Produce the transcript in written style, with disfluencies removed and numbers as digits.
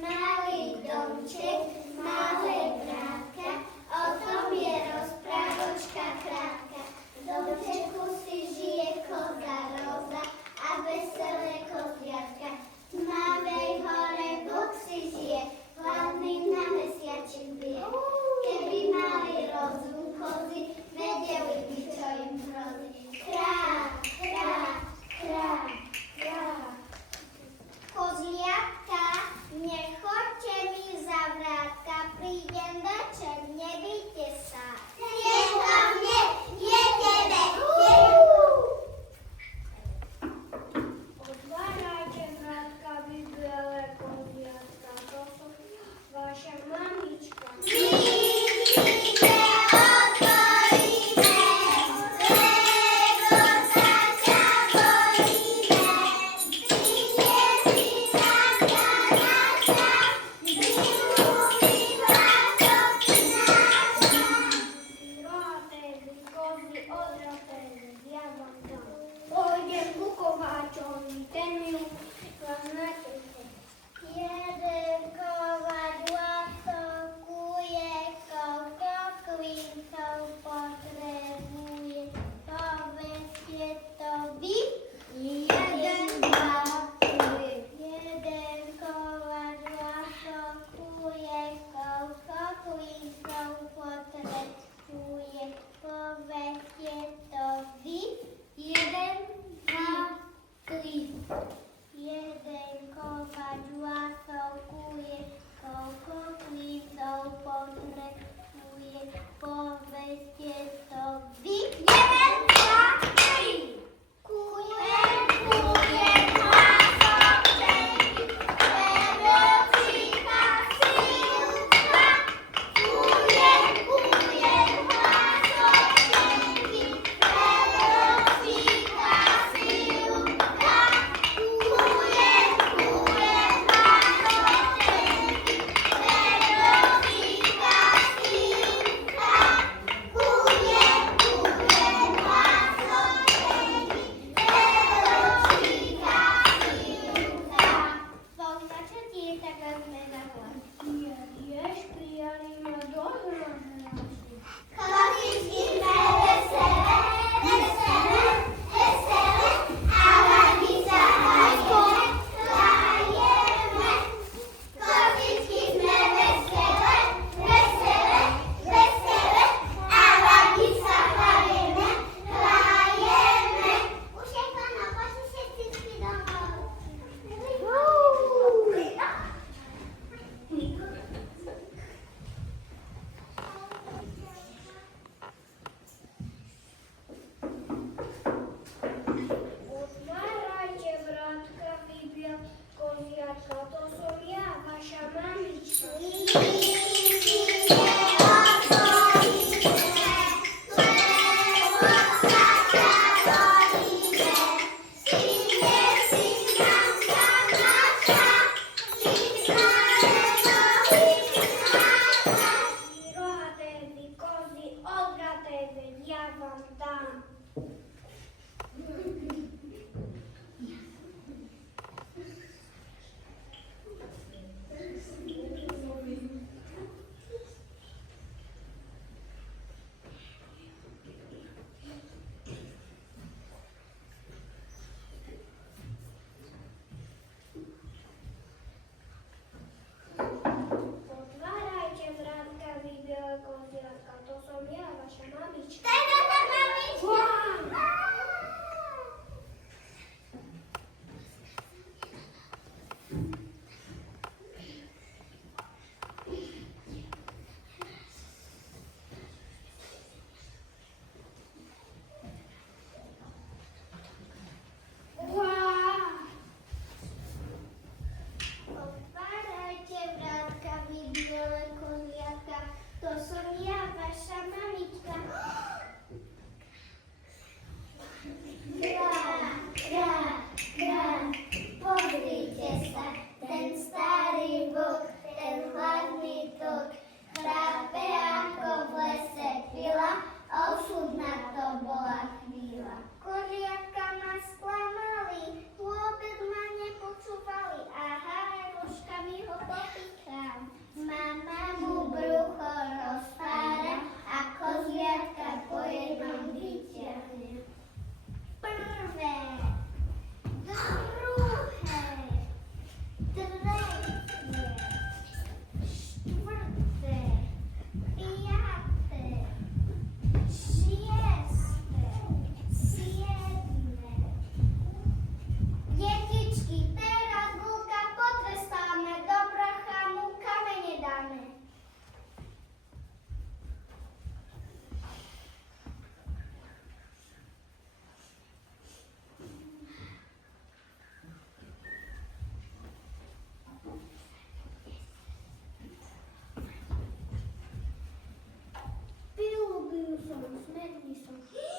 Malý domček, malé vrátka, o tom je rozprávočka krátka. V domčeku si žije koza Róza a veselé kozliatka. V tmavej hore Boh si žije, hladný na mesiačik bije. Keby mali rozum kozy, vedeli by, čo im hrozí. Krá, krá, krá, krá. Kozliatka, nechoďte mi za vrátka, prídem večer, nebýte sa. Je tam mne, je tebe, Otvárajte vrátka, vy biele kozliatka, to som vaša mamička. Pôjdem ku kováčovi, ten mi vás nakryje. jeden kovač vlastokuje, koľko kvintov potrebuje. Povedzte to vy. Jeden, dva, tri. Jeden kovač vlastokuje, koľko kvintov potrebuje. Povedzte to vy. Jeden, dva, tri. Jeden kovač vlastokuje, som, smedný som.